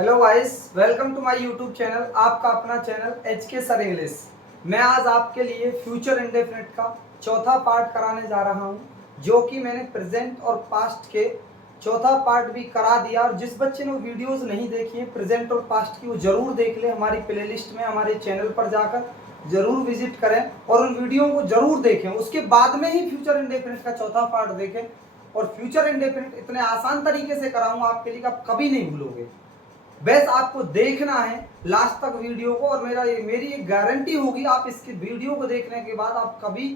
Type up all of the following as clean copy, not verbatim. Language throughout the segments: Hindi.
Hello guys, welcome to my YouTube channel. आपका अपना चैनल एचके सर इंग्लिश। मैं आज आपके लिए फ्यूचर इंडेफिनिट का चौथा पार्ट कराने जा रहा हूं, जो कि मैंने प्रेजेंट और पास्ट के चौथा पार्ट भी करा दिया। और जिस बच्चे ने वो वीडियोस नहीं देखी हैं प्रेजेंट और पास्ट की, वो जरूर देख ले। हमारी प्लेलिस्ट में हमारे चैनल पर जाकर जरूर विजिट करें और उन वीडियो को जरूर देखें। उसके बाद में ही फ्यूचर इंडेफिनिट का चौथा पार्ट देखें। और फ्यूचर इंडेफिनिट इतने आसान तरीके से कराऊंगा आपके लिए कि आप कभी नहीं भूलोगे। बस आपको देखना है लास्ट तक वीडियो को, और मेरी एक गारंटी होगी, आप इसकी वीडियो को देखने के बाद आप कभी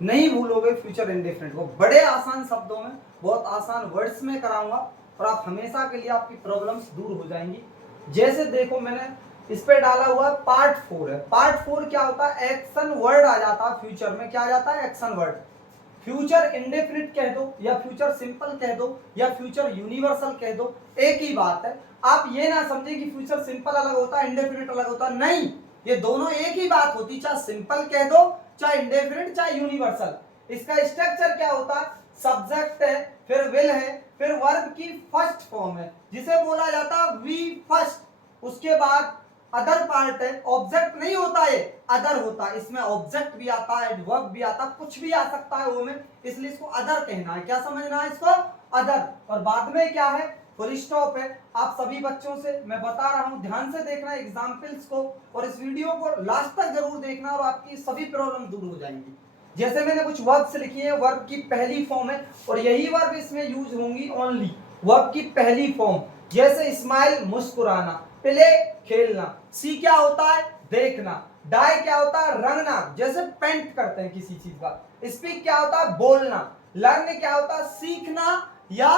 नहीं भूलोगे फ्यूचर इंडेफिनिट को। बड़े आसान शब्दों में, बहुत आसान वर्ड्स में कराऊंगा और आप हमेशा के लिए आपकी प्रॉब्लम्स दूर हो जाएंगी। जैसे देखो, मैंने इस पे डाला हुआ पार्ट 4 है। पार्ट 4 क्या होता है? एक्शन वर्ड आ जाता है फ्यूचर में। क्या आ जाता है? Action word. फ्यूचर इंडेफिनिट कह दो या फ्यूचर सिंपल कह दो या फ्यूचर यूनिवर्सल कह दो, एक ही बात है। आप ये ना समझे कि फ्यूचर सिंपल अलग होता है, इंडेफिनिट अलग होता है। नहीं, ये दोनों एक ही बात होती, चाहे सिंपल कह दो, चाहे इंडेफिनिट, चाहे यूनिवर्सल। इसका स्ट्रक्चर क्या होता है? सब्जेक्ट है, फिर विल है, फिर वर्ब की फर्स्ट फॉर्म है जिसे बोला जाता है वी फर्स्ट। उसके बाद अदर पार्ट है। ऑब्जेक्ट नहीं होता, ये अदर होता है। इसमें ऑब्जेक्ट भी आता है, एडवर्ब भी आता है, कुछ भी आ सकता है वो में, इसलिए इसको अदर कहना है। क्या समझना है इसको? अदर। और बाद में क्या है? फुल स्टॉप है। आप सभी बच्चों से मैं बता रहा हूं, ध्यान से देखना एग्जाम्पल्स को, और इस वीडियो को लास्ट तक जरूर देखना और आपकी सभी प्रॉब्लम दूर हो जाएंगी। जैसे मैंने कुछ वर्ब्स लिखी है, वर्ब की पहली फॉर्म है और यही वर्ब इसमें यूज होंगी ओनली। वर्ब की पहली फॉर्म, जैसे स्माइल मुस्कुराना, प्ले खेलना, सी क्या होता है? देखना, डाई क्या होता है? रंगना, जैसे पेंट करते हैं किसी चीज का। स्पीक क्या होता है? बोलना। लर्न क्या होता है? सीखना या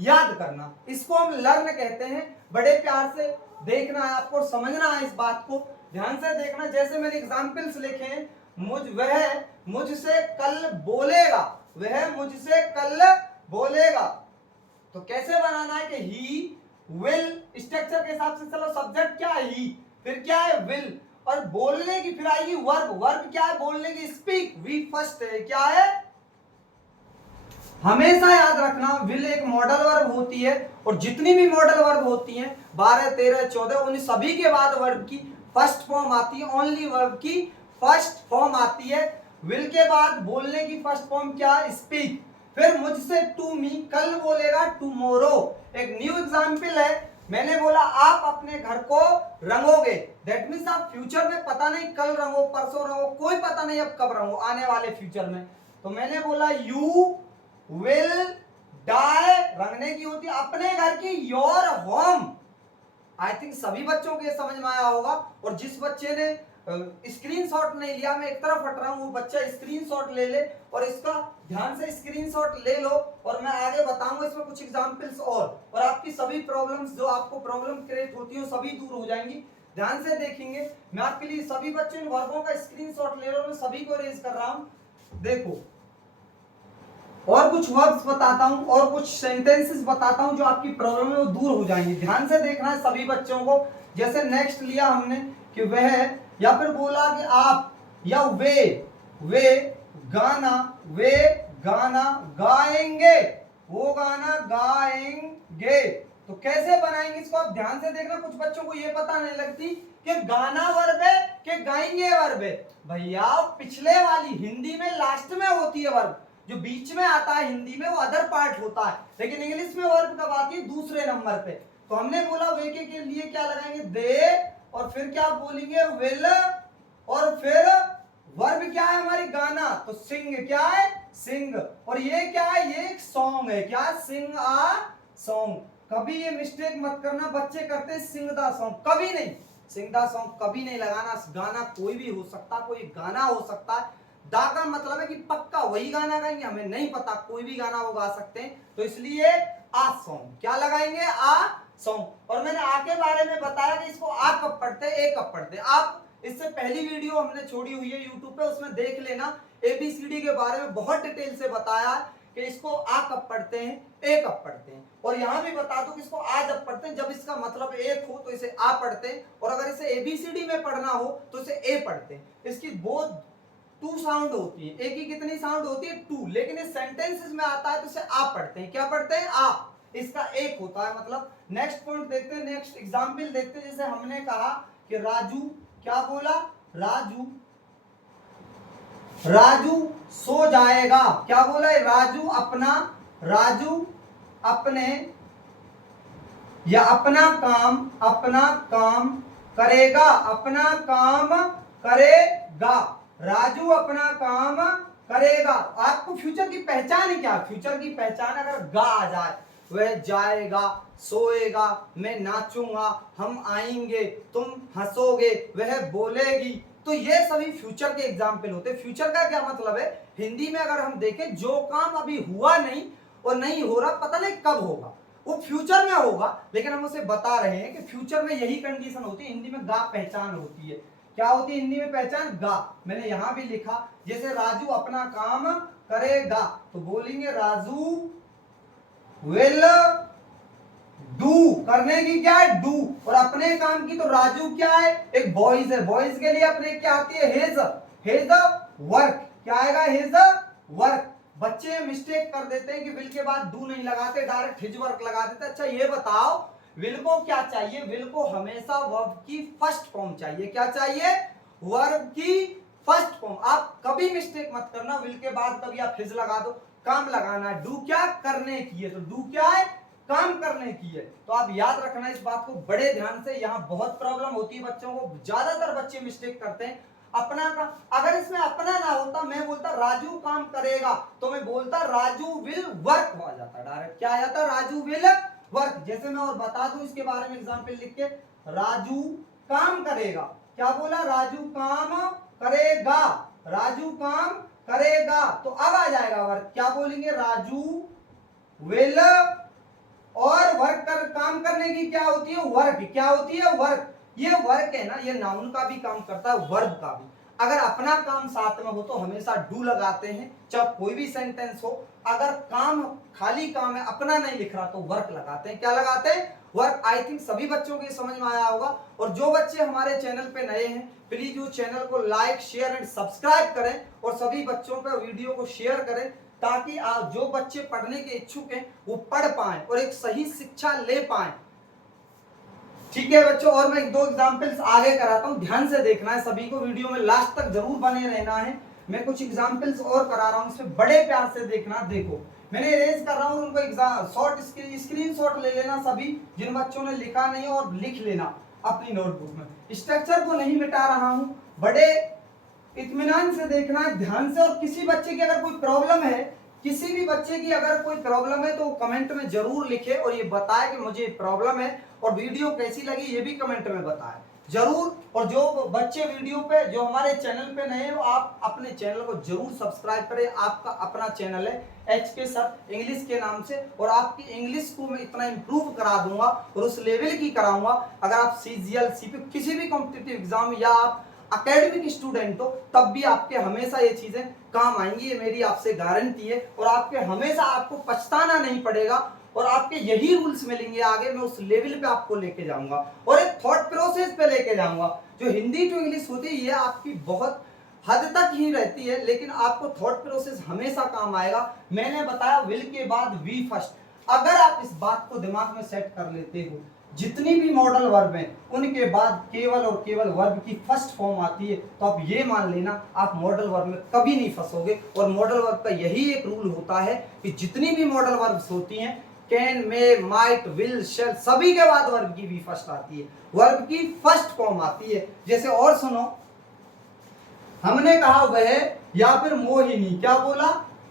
याद करना। इसको हम लर्न कहते हैं। बड़े प्यार से देखना है आपको, समझना है इस बात को, ध्यान से देखना। जैसे मैंने एग्जाम्पल्स लिखे हैं, वह मुझसे कल बोलेगा, वह मुझसे कल बोलेगा। तो कैसे बनाना है कि ही विल, स्ट्रक्चर के हिसाब से चलो। सब्जेक्ट क्या है? ही, फिर क्या है? विल, और बोलने की फिर आएगी वर्ब। वर्ब क्या है? बोलने की, स्पीक। वी फर्स्ट है, क्या है? हमेशा याद रखना, विल एक मॉडल वर्ब होती है, और जितनी भी मॉडल वर्ब होती हैं 12 13 14, उन सभी के बाद वर्ब की फर्स्ट फॉर्म आती है। ओनली वर्ब की फर्स्ट फॉर्म आती है। विल के बाद बोलने की फर्स्ट फॉर्म क्या है? स्पीक। फिर मुझसे टू मी, कल बोलेगा टुमारो। एक न्यू एग्जांपल है, मैंने बोला आप अपने घर को रंगोगे। दैट मींस आप फ्यूचर में, पता नहीं कल रंगो, परसों रंगो, कोई पता नहीं अब कब रंगो, आने वाले फ्यूचर में। तो मैंने बोला यू विल डाई, रंगने की होती है अपने घर की, योर होम। आई थिंक सभी बच्चों को ये समझ में आया होगा। और जिस बच्चे ने स्क्रीनशॉट नहीं लिया, मैं एक तरफ हट रहा हूं, वो बच्चा स्क्रीनशॉट ले ले और इसका ध्यान से स्क्रीनशॉट ले लो, और मैं आगे बताऊंगा इसमें कुछ एग्जांपल्स और आपकी सभी प्रॉब्लम्स, जो आपको प्रॉब्लम क्रिएट होती है, सभी दूर हो जाएंगी। ध्यान से देखेंगे। मैं आपके लिए सभी बच्चों इन वर्गों का स्क्रीनशॉट ले लो, मैं सभी को रेज कर रहा हूं। देखो, और कुछ वर्ड्स बताता हूं और कुछ सेंटेंसेस बताता हूं जो आपकी प्रॉब्लम है वो दूर हो जाएंगी। ध्यान से देखना है सभी बच्चों को। जैसे नेक्स्ट लिया हमने कि वह, या फिर बोला कि आप, या वे गाना, वे गाना गाएंगे, वो गाना गाएंगे। तो कैसे बनाएंगे इसको? आप ध्यान से देखना। कुछ बच्चों को ये पता नहीं लगती कि गाना वर्ब है कि गाएंगे वर्ब है। भैया पिछले वाली हिंदी में लास्ट में होती है वर्ब, जो बीच में आता है हिंदी में वो अदर पार्ट होता है, लेकिन इंग्लिश में वर्ब कब आती है? दूसरे नंबर पे। तो हमने बोला वे के लिए क्या लगाएंगे? दे, और फिर क्या बोलेंगे? विल, और फिर वर्ब क्या है हमारी? गाना, तो सिंग क्या है? सिंग। और ये क्या है? ये एक सॉन्ग है। क्या? सिंग आ सॉन्ग। कभी ये मिस्टेक मत करना, बच्चे करते हैं सिंग द सॉन्ग, कभी नहीं। सिंग द सॉन्ग कभी नहीं लगाना। गाना कोई भी हो सकता, कोई गाना हो सकता है। दा का मतलब है कि पक्का वही गाना गाएंगे, हमें नहीं पता, कोई भी गाना वो गा सकते हैं, तो इसलिए आ सॉन्ग। क्या लगाएंगे? आ सॉन्ग। और मैंने आ के बारे में बताया कि इसको आ कब पढ़ते हैं, ए कब पढ़ते हैं। आप इससे पहली वीडियो हमने छोड़ी हुई है यूट्यूब पे, उसमें देख लेना। एबीसीडी के बारे में बहुत डिटेल से बताया कि इसको आ कब पढ़ते हैं, ए कब पढ़ते हैं। और यहां भी बता दो कि इसको आ जब पढ़ते हैं जब इसका मतलब एक हो तो इसे आ पढ़ते हैं, और अगर इसे एबीसीडी में पढ़ना हो तो इसे ए पढ़ते हैं। इसकी बहुत टू साउंड होती है, एक ही कितनी साउंड होती है? टू। लेकिन इस सेंटेंसेस में आता है तो इसे आप पढ़ते हैं। क्या पढ़ते हैं? आप। इसका एक होता है मतलब। नेक्स्ट पॉइंट देखते हैं, नेक्स्ट एग्जाम्पल देखते हैं। जैसे हमने कहा कि राजू, क्या बोला, राजू सो जाएगा, क्या बोला, राजू अपने या अपना काम करेगा, राजू अपना काम करेगा। आपको फ्यूचर की पहचान क्या, फ्यूचर की पहचान अगर गा आ जाए, वह जाएगा, सोएगा, मैं नाचूंगा, हम आएंगे, तुम हंसोगे, वह बोलेगी, तो ये सभी फ्यूचर के एग्जाम्पल होते हैं। फ्यूचर का क्या मतलब है, हिंदी में अगर हम देखें, जो काम अभी हुआ नहीं और नहीं हो रहा, पता नहीं कब होगा, वो फ्यूचर में होगा, लेकिन हम उसे बता रहे हैं कि फ्यूचर में यही कंडीशन होती है। हिंदी में गा पहचान होती है, क्या होती है हिंदी में पहचान, गा। मैंने यहां भी लिखा, जैसे राजू अपना काम करेगा, तो बोलेंगे राजू विल डू, करने की क्या है, डू, और अपने काम की तो राजू क्या है, एक बॉयज है, बॉयज के लिए अपने क्या आती है, हिज वर्क, क्या आएगा, हिज वर्क। बच्चे मिस्टेक कर देते हैं कि विल के बाद डू नहीं लगाते, डायरेक्ट हिज वर्क लगा देते। अच्छा ये बताओ, विल को क्या चाहिए, विल को हमेशा वर्ब की फर्स्ट फॉर्म चाहिए, क्या चाहिए, वर्ब की फर्स्ट फॉर्म। आप कभी मिस्टेक मत करना, विल के बाद कभी आप हिज लगा दो, काम लगाना है, डू क्या करने की है, तो डू क्या है, काम करने की है। तो आप याद रखना इस बात को बड़े ध्यान से, यहां बहुत प्रॉब्लम होती है बच्चों को, ज्यादातर बच्चे मिस्टेक करते हैं अपना का। अगर इसमें अपना ना होता, मैं बोलता राजू काम करेगा, तो मैं बोलता राजू विल वर्क हो जाता, डायरेक्ट क्या आ जाता, राजू विल वर्क। जैसे मैं और बता दूं इसके बारे में एग्जांपल लिख के, राजू काम करेगा, क्या बोला, राजू काम करेगा, राजू काम करेगा, तो अब आ जाएगा वर्क, क्या बोलेंगे, राजू विल, और वर्क कर, काम करने की क्या होती है, वर्क, क्या होती है, वर्क। ये वर्क है ना, ये नाउन का भी काम करता है, वर्ब का भी। अगर अपना काम साथ में हो तो हमेशा डू लगाते हैं, जब कोई भी सेंटेंस हो। अगर काम खाली काम है, अपना नहीं लिख रहा, तो वर्क लगाते हैं, क्या लगाते हैं, वर्क। आई थिंक सभी बच्चों को समझ में आया होगा। और जो बच्चे हमारे चैनल पे नए हैं, प्लीज वो चैनल को लाइक, शेयर एंड सब्सक्राइब करें, और सभी बच्चों पर वीडियो को शेयर करें, ताकि आप जो बच्चे पढ़ने के इच्छुक हैं वो पढ़ पाएं और एक सही शिक्षा ले पाएं। ठीक है बच्चों, और मैं एक दो एग्जांपल्स आगे कराता हूं, ध्यान से देखना है सभी को, वीडियो में लास्ट तक जरूर बने रहना है। मैं कुछ एग्जांपल्स और करा रहा हूं, इसमें बड़े प्यार से देखना। देखो मैंने अरेंज कर रहा हूं, उनको एग्जाम शॉर्ट स्क्रीनशॉट ले लेना सभी जिन बच्चों ने लिखा नहीं, और लिख लेना अपनी नोटबुक में। स्ट्रक्चर को नहीं मिटा रहा हूं, बड़े इत्मीनान से देखना है, ध्यान से। और किसी बच्चे की अगर कोई प्रॉब्लम है, किसी भी बच्चे की अगर कोई प्रॉब्लम है, तो कमेंट में जरूर लिखे और ये बताए कि मुझे प्रॉब्लम है, और वीडियो कैसी लगी ये भी कमेंट में बताएं जरूर। और जो बच्चे वीडियो पे, जो हमारे चैनल पे नए हो, आप अपने चैनल को जरूर सब्सक्राइब करें। आपका अपना चैनल है HK सर इंग्लिश के नाम से, और आपकी इंग्लिश को मैं इतना इंप्रूव करा दूंगा और उस लेवल की कराऊंगा। अगर आप CGL CP किसी भी कॉम्पिटिटिव एग्जाम, या आप अकेडमिक स्टूडेंट हो, तब भी आपके हमेशा ये चीजें काम आएंगी, ये मेरी आपसे गारंटी है। और आपके हमेशा आपको पछताना नहीं पड़ेगा, और आपके यही रूल्स मिलेंगे आगे। मैं उस लेवल पे आपको लेके जाऊंगा, और एक थॉट प्रोसेस पे लेके जाऊंगा। जो हिंदी टू इंग्लिश होती है, ये आपकी बहुत हद तक ही रहती है, लेकिन आपको थॉट प्रोसेस हमेशा काम आएगा। मैंने बताया विल के बाद वी फर्स्ट। अगर आप इस बात को दिमाग में सेट कर लेते हो, जितनी भी मॉडल वर्ब हैं उनके बाद केवल और केवल वर्ब की फर्स्ट फॉर्म आती है, तो आप ये मान लेना आप मॉडल वर्ब में कभी नहीं फंसोगे। और मॉडल वर्ब का यही एक रूल होता है कि जितनी भी मॉडल वर्ब्स होती हैं, कैन, मे, माइट, विल, शैल, सभी के बाद वर्ब की भी फर्स्ट आती है, वर्ब की फर्स्ट फॉर्म आती है। जैसे और सुनो, हमने कहा वह, या फिर मोहिनी, क्या बोला,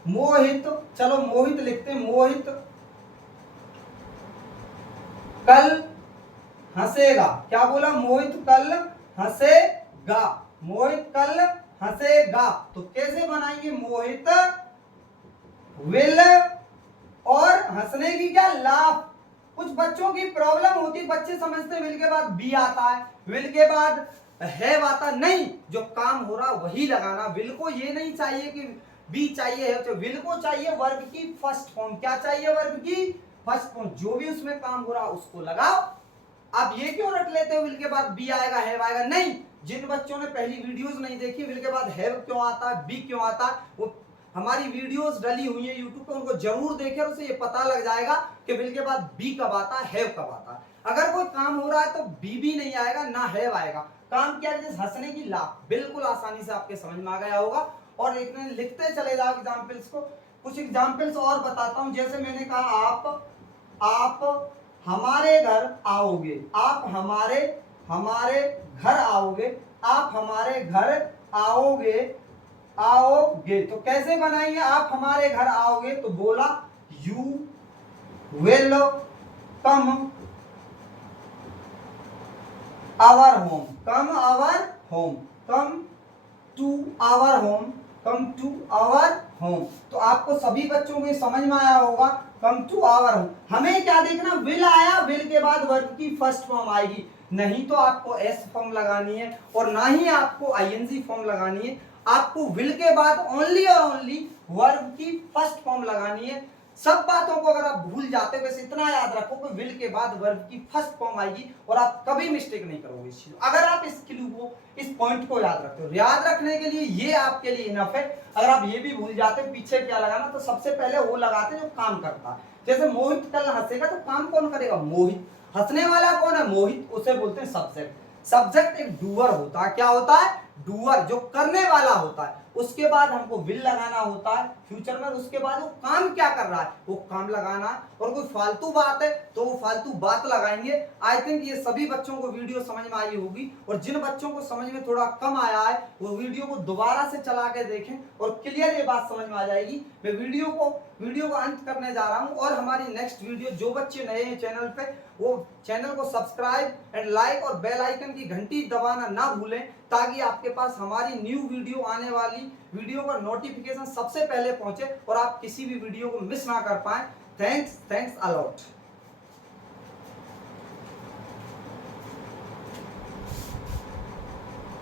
मोहित, चलो मोहित लिखते हैं, मोहित कल हंसेगा, क्या बोला, मोहित कल हंसेगा, मोहित कल हंसेगा। तो कैसे बनाएंगे, मोहित विल, और हंसने की क्या, लाफ। कुछ बच्चों की प्रॉब्लम होती, बच्चे समझते विल के बाद बी आता है, विल के बाद हैव आता, नहीं, जो काम हो रहा वही लगाना। विल को ये नहीं चाहिए कि बी चाहिए है, तो विल को चाहिए वर्ब की फर्स्ट फॉर्म, क्या चाहिए, वर्ब की फर्स्ट फॉर्म, जो भी उसमें काम हो रहा उसको लगाओ। आप ये क्यों रट लेते हो विल के बाद बी आएगा, हैव आएगा, नहीं। जिन बच्चों ने पहली वीडियोस नहीं देखी, विल के बाद हैव क्यों आता है, बी क्यों आता है, वो हमारी वीडियोस डली हुई है यूट्यूब पे, उनको जरूर देखें और उसे ये पता लग जाएगा कि विल के बाद बी कब आता है, हैव कब आता है। अगर कोई काम हो रहा है तो बी भी नहीं आएगा ना हैव आएगा। काम क्या है, जैसे हंसने की लाफ, बिल्कुल आसानी से आपके समझ में आ गया होगा। और इतने लिखते चले जाओ एग्जाम्पल्स को। कुछ एग्जाम्पल्स और बताता हूं, जैसे मैंने कहा आप हमारे घर आओगे, आप हमारे घर आओगे, आप हमारे घर आओगे तो कैसे बनाएंगे, आप हमारे घर आओगे तो बोला you will come our home, come our home, come to our home, come to our home. तो आपको सभी बच्चों को समझ में आया होगा, कम टू आवर होम। हमें क्या देखना, विल आया, विल के बाद वर्ब की फर्स्ट फॉर्म आएगी, नहीं तो आपको एस फॉर्म लगानी है और ना ही आपको आईएनजी फॉर्म लगानी है। आपको विल के बाद ओनली और ओनली वर्ब की फर्स्ट फॉर्म लगानी है। सब बातों को अगर आप भूल जाते हो, वैसे इतना याद रखो कि विल के बाद वर्ब की फर्स्ट फॉर्म आएगी और आप कभी मिस्टेक नहीं करोगे इस चीज। अगर आप इस क्लू को, इस पॉइंट को याद रखते हो, याद रखने के लिए ये आपके लिए इनफ है। अगर आप ये भी भूल जाते हो पीछे क्या लगाना, तो सबसे पहले वो लगाते जो काम करता है। जैसे मोहित कल हंसेगा तो काम कौन करेगा, मोहित। हंसने वाला कौन है, मोहित, उसे बोलते हैं सब्जेक्ट। सब्जेक्ट एक डूअर होता है, क्या होता है, डूअर, जो करने वाला होता है। उसके बाद हमको विल लगाना होता है फ्यूचर में, उसके बाद वो काम क्या कर रहा है, वो काम लगाना है। और कोई फालतू बात है तो वो फालतू बात लगाएंगे। आई थिंक ये सभी बच्चों को वीडियो समझ में आई होगी, और जिन बच्चों को समझ में थोड़ा कम आया है वो वीडियो को दोबारा से चला के देखें और क्लियर ये बात समझ में आ जाएगी। मैं वीडियो को अंत करने जा रहा हूं, और हमारी नेक्स्ट वीडियो, जो बच्चे नए हैं चैनल पे, वो चैनल को सब्सक्राइब एंड लाइक और बेल आइकन की घंटी दबाना ना भूलें, ताकि आपके पास हमारी न्यू वीडियो आने वाली वीडियो का नोटिफिकेशन सबसे पहले पहुंचे और आप किसी भी वीडियो को मिस ना कर पाएं। Thanks a lot.